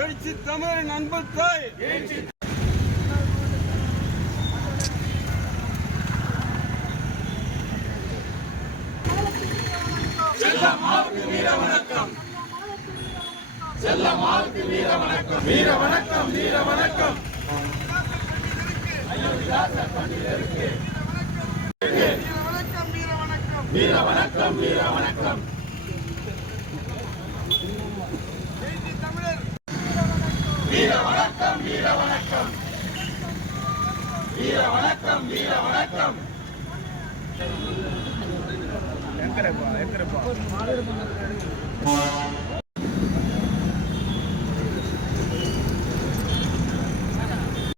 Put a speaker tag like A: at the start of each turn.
A: எழுச்சி தமிழன் அன்பு தாய் வீர வணக்கம். வீர வணக்கம். எழுச்சி தமிழர் வீர வணக்கம் வீர வணக்கம் வீர வணக்கம். வீர வணக்கம்
B: எங்கடப்பா எங்கடப்பா